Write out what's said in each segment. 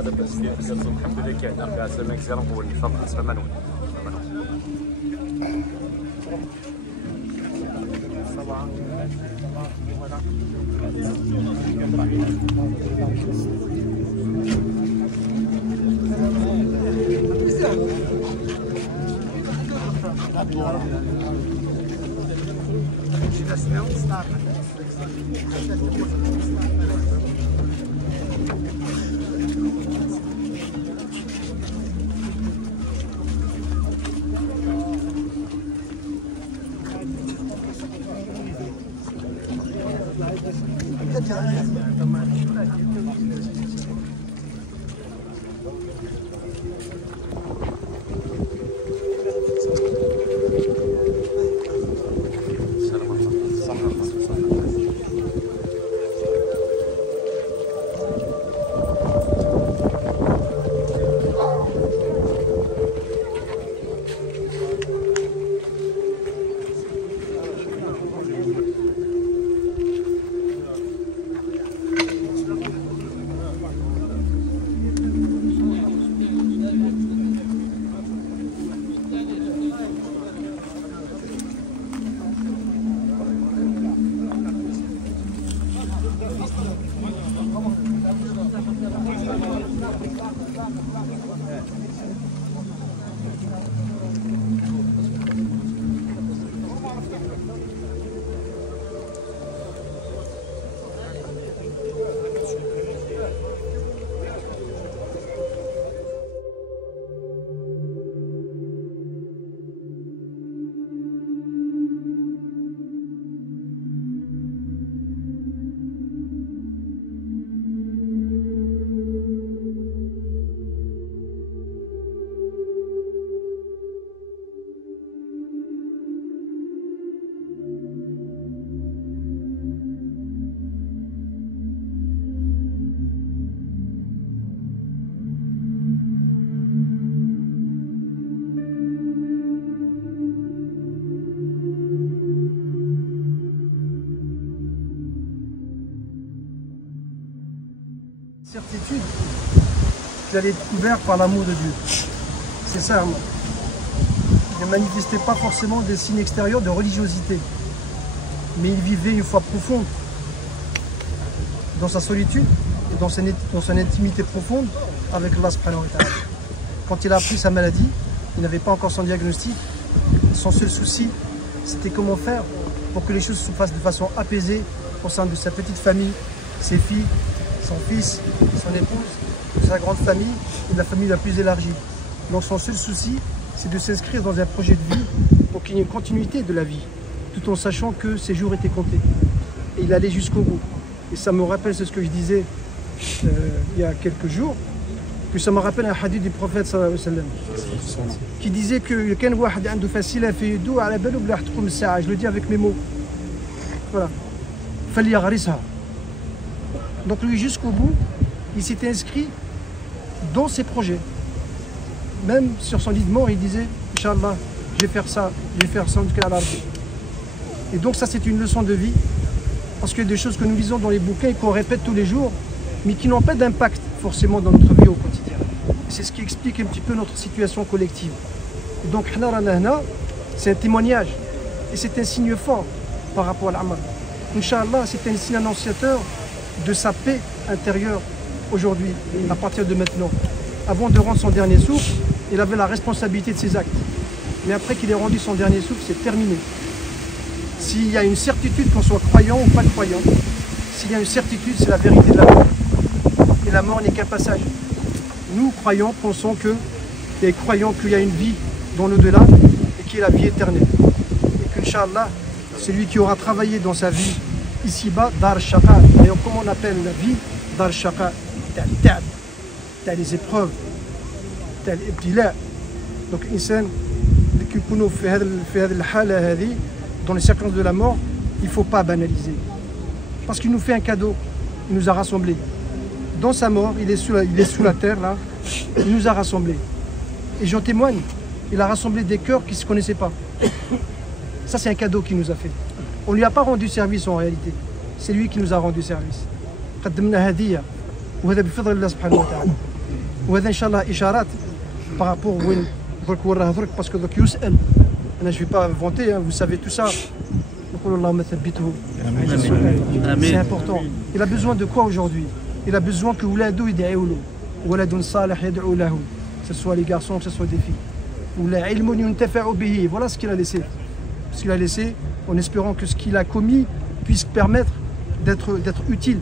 هذا بس الحمد لله كاين ربع سنه كثير نقول نفهم اسمع منون Certitude qu'il allait être couvert par l'amour de Dieu. C'est ça, moi. Il ne manifestait pas forcément des signes extérieurs de religiosité, mais il vivait une foi profonde dans sa solitude et dans son intimité profonde avec Allah subhanahu wa ta'ala. Quand il a appris sa maladie, il n'avait pas encore son diagnostic. Son seul souci, c'était comment faire pour que les choses se fassent de façon apaisée au sein de sa petite famille, ses filles, son fils, son épouse, de sa grande famille et de la famille la plus élargie. Donc son seul souci, c'est de s'inscrire dans un projet de vie pour qu'il y ait une continuité de la vie, tout en sachant que ses jours étaient comptés. Et il allait jusqu'au bout. Et ça me rappelle ce que je disais il y a quelques jours, que ça me rappelle un hadith du prophète sallallahu alayhi wa sallam, qui disait que je le dis avec mes mots. Voilà. Donc lui, jusqu'au bout, il s'était inscrit dans ses projets. Même sur son lit de mort, il disait « Inch'Allah, je vais faire ça, je vais faire ça. » Et donc ça, c'est une leçon de vie, parce qu'il y a des choses que nous lisons dans les bouquins et qu'on répète tous les jours, mais qui n'ont pas d'impact forcément dans notre vie au quotidien. C'est ce qui explique un petit peu notre situation collective. Et donc, c'est un témoignage, et c'est un signe fort par rapport à l'Amal. Inch'Allah, c'est un signe annonciateur de sa paix intérieure aujourd'hui, à partir de maintenant. Avant de rendre son dernier souffle, il avait la responsabilité de ses actes. Mais après qu'il ait rendu son dernier souffle, c'est terminé. S'il y a une certitude qu'on soit croyant ou pas croyant, s'il y a une certitude, c'est la vérité de la mort. Et la mort n'est qu'un passage. Nous, croyants, pensons que, et croyons qu'il y a une vie dans l'au-delà et qui est la vie éternelle. Et qu'Inch'Allah, c'est lui qui aura travaillé dans sa vie ici-bas, Dar Shaqa. D'ailleurs, comment on appelle la vie? Dar Shaqa. T'as les épreuves, t'as l'ibtila. Donc, l'insan, dans les circonstances de la mort, il ne faut pas banaliser. Parce qu'il nous fait un cadeau, il nous a rassemblés. Dans sa mort, il est sous la terre, là, il nous a rassemblés. Et j'en témoigne, il a rassemblé des cœurs qui ne se connaissaient pas. Ça, c'est un cadeau qu'il nous a fait. On ne lui a pas rendu service en réalité. C'est lui qui nous a rendu service. وهذا بفضل الله سبحانه وتعالى. وهذا ان شاء الله اشارات بارابور وين درك وراه درك باسكو دوك يسال. انا جو با فونتي vous savez tout ça. نقول اللهم ثبته. C'est important. Il a besoin de quoi aujourd'hui? Il a besoin que ولادو يدعوا له. ولد صالح يدعو له. Que ce soit les garçons, que ce soit des filles. ولا علم ينتفع به. Voilà ce qu'il a laissé. Ce qu'il a laissé en espérant que ce qu'il a commis puisse permettre d'être utile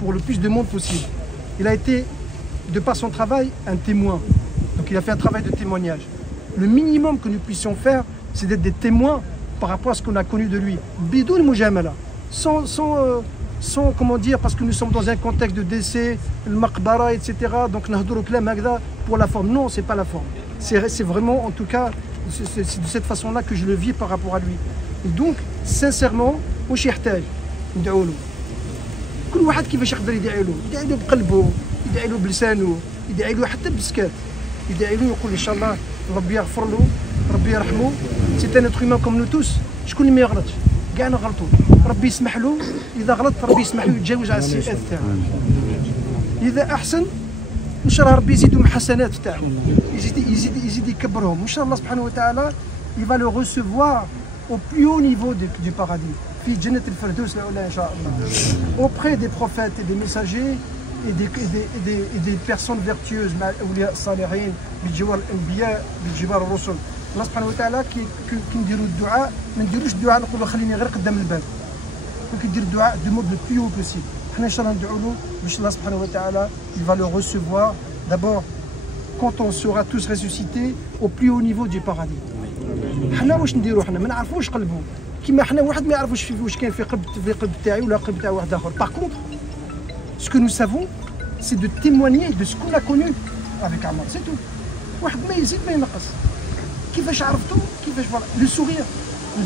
pour le plus de monde possible. Il a été, de par son travail, un témoin. Donc il a fait un travail de témoignage. Le minimum que nous puissions faire, c'est d'être des témoins par rapport à ce qu'on a connu de lui. Bidoul mujamala. Sans, comment dire, parce que nous sommes dans un contexte de décès, le maqbara, etc. Donc pour la forme. Non, c'est pas la forme. C'est vraiment, en tout cas, c'est de cette façon-là que je le vis par rapport à lui. Et donc, sincèrement, واش يحتاج ندعوا له. كل واحد كيفاش يقدر يدعي له بقلبه، يدعي له بلسانه، يدعي له حتى بالسكات، يدعي له يقول ان شاء الله ربي يغفر له، ربي يرحمه. سي ان اتر هيومان كوم نو توس. شكون اللي ما يغلطش؟ كاع نغلطوا. ربي يسمح له، اذا غلط ربي يسمح له يتجاوز على السيئات تاعو. اذا احسن ان شاء الله ربي يزيدوا من حسنات تاعو، يزيد يكبرهم. ان شاء الله سبحانه وتعالى il va le recevoir au plus haut niveau du paradis. في جنة الفردوس الأولى إن شاء الله. Auprès des prophètes et des messagers et des personnes vertueuses مع الأولياء الصالحين بجوار الأنبياء بجوار الرسل. الله سبحانه وتعالى كي نديروا الدعاء ما نديروش الدعاء نقولوا خليني غير قدام الباب. كي ندير الدعاء du mode le plus haut possible. حنا إن شاء الله ندعوا له باش الله سبحانه وتعالى il va le recevoir d'abord quand on sera tous ressuscités au plus haut niveau du paradis. حنا واش نديروا حنا ما نعرفوش قلبه. كيما حنا واحد ما يعرفوش واش كاين في قلب تاعي ولا قلب تاع واحد اخر. Par contre, ce que nous savons, c'est de témoigner de ce qu'on a connu avec Ammar, c'est tout. واحد ما يزيد ما ينقص. كيفاش عرفتو كيفاش le sourire. Le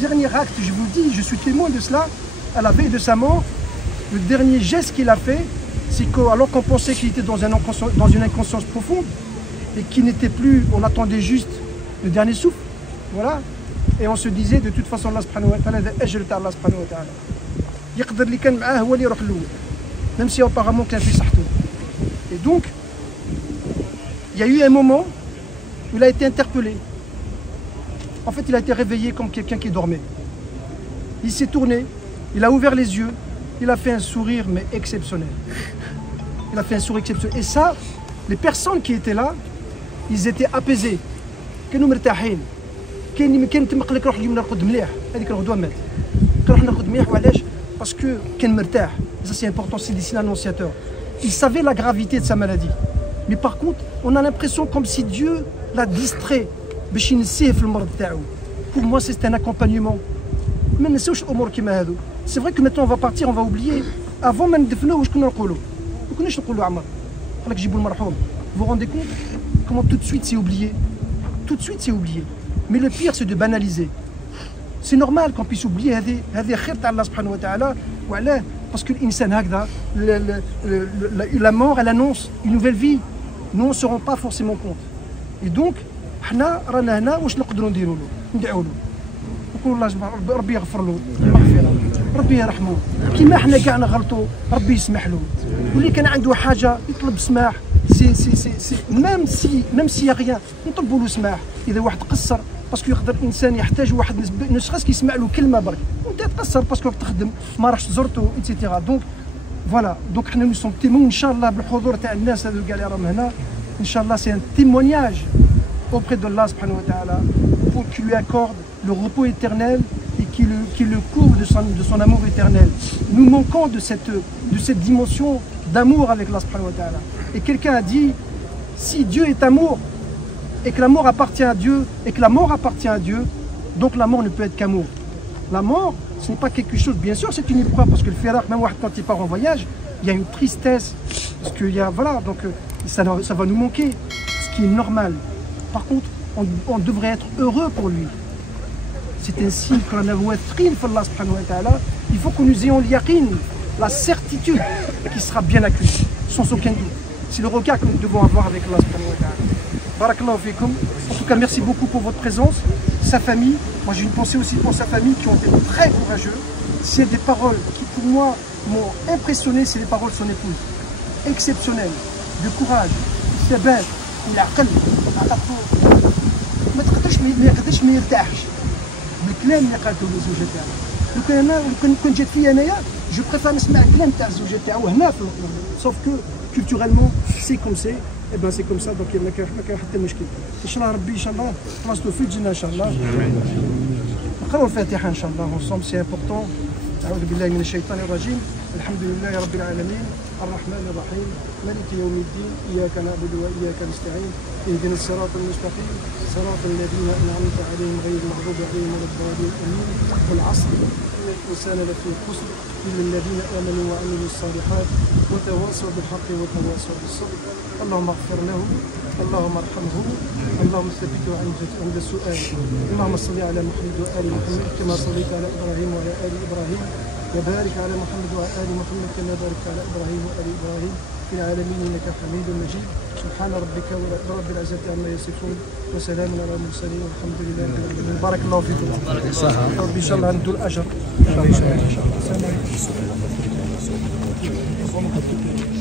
dernier acte, je vous dis, je suis témoin de cela, à la veille de sa mort, le dernier geste qu'il a fait, c'est qu'alors qu'on pensait qu'il était dans une inconscience profonde, et qu'il n'était plus, on attendait juste le dernier souffle, voilà. Et on se disait de toute façon Allah subhanahu wa ta'ala ajr ta Allah subhanahu wa ta'ala يقدر اللي كان معاه هو اللي يروح له même si apparemment كان في صحته. Et donc il y a eu un moment où il a été interpellé. En fait, il a été réveillé comme quelqu'un qui dormait. Il s'est tourné, il a ouvert les yeux, il a fait un sourire mais exceptionnel. Il a fait un sourire exceptionnel. Et ça, les personnes qui étaient là, ils étaient apaisés. كانوا مرتاحين. كاين تما قال لك روح اليوم نرقد مليح، هذيك الغدوه مات. كنروح نرقد مليح وعلاش؟ باسكو كان مرتاح. Ça c'est important, c'est des signes annonciateurs. Il savait la gravité de sa maladie. Mais par contre, on a l'impression comme si Dieu l'a distrait باش ينسيه في المرض تاعو. Pour moi, c'est un accompagnement. ما نساوش الامور كيما هادو. C'est vrai que maintenant on va partir, on va oublier. Avant ما ندفنوه واش كنا نقولوا؟ ما كناش نقولوا عمر. قال لك جيبوا المرحوم. Vous vous rendez compte comment tout de suite c'est oublié? Tout de suite c'est oublié. Mais le pire, c'est de banaliser. C'est normal qu'on puisse oublier هذه خير تاع الله سبحانه وتعالى. وعلاه؟ Parce que l'insan هكذا la mort, elle annonce une nouvelle vie. Nous on ne se rend pas forcément compte. Et donc, حنا رانا هنا واش نقدروا نديروا له؟ ندعوا له. نقولوا الله ربي يغفر له المغفرة، ربي يرحمه. كيما حنا كاع نغلطوا، ربي يسمح له. واللي كان عنده حاجة يطلب سماح. même s'il n'y a rien, نطلبوا له سماح. إذا واحد قصر باسكو يقدر الانسان يحتاج واحد نسخه يسمع له كلمه برك وانت تقصر باسكو تخدم ما راحش زرته ايتترا. دونك فوالا دونك حنا نو سون تيمون ان شاء الله بالحضور تاع الناس هذو كاع اللي راهم هنا ان شاء الله. سي ان تيمونياج auprès de Allah subhanahu wa ta'ala pour qu'il lui accorde le repos éternel et qu'il le couvre de son amour éternel. Nous manquons de cette dimension d'amour avec Allah subhanahu wa ta'ala. Et quelqu'un a dit, si Dieu est amour et que l'amour appartient à Dieu et que la mort appartient à Dieu, donc la mort ne peut être qu'amour. La mort, ce n'est pas quelque chose, bien sûr c'est une épreuve parce que le firak, même quand il part en voyage, il y a une tristesse, parce qu'il y a, voilà, donc ça va nous manquer, ce qui est normal. Par contre, on devrait être heureux pour lui. C'est un signe qu'on a Allah subhanahu wa ta'ala. Il faut que nous ayons l'yaqin, la certitude qui sera bien accueillie, sans aucun doute. C'est le regard que nous devons avoir avec Allah subhanahu wa ta'ala. Barakallahu fikum. En tout cas, merci beaucoup pour votre présence. Sa famille, moi j'ai une pensée aussi pour sa famille qui ont été très courageux. C'est des paroles qui pour moi m'ont impressionné, c'est les paroles de son épouse. Exceptionnelles, de courage, de sabat, العقل عطاتو ما يقدرش ما يرتاحش بالكلام اللي قالته للزوجه تاعو. لو كان انا كون جات فيا انايا جو بريفير نسمع الكلام تاع الزوجه تاعو هنا في سوف كو كولتورالمون سي كوم سي اي بان سي كوم سا دونك ما كاين حتى مشكل. ان شاء الله ربي ان شاء الله خلصتو في الجنه ان شاء الله. نقراو الفاتحه ان شاء الله اونسومبل سي امبورطون. اعوذ بالله من الشيطان الرجيم. الحمد لله رب العالمين الرحمن الرحيم مالك يوم الدين إياك نعبد وإياك نستعين اهدنا الصراط المستقيم صراط الذين أنعمت عليهم غير المغضوب عليهم ولا الضالين آمين. والعصر إن الإنسان لفي خسر إلا الذين آمنوا وعملوا الصالحات وتواصوا بالحق وتواصوا بالصبر. اللهم اغفر له اللهم ارحمه اللهم ثبته عند السؤال. اللهم صل على محمد وآل محمد كما صليت على إبراهيم وعلى آل إبراهيم وبارك على محمد وعلى آل محمد كما باركت على إبراهيم وآل إبراهيم في العالمين إنك حميد مجيد. سبحان ربك رب العزة عما يصفون وسلام على المرسلين والحمد لله رب العالمين. بارك الله فيكم. ربي إن شاء الله عنده الأجر. إن شاء الله.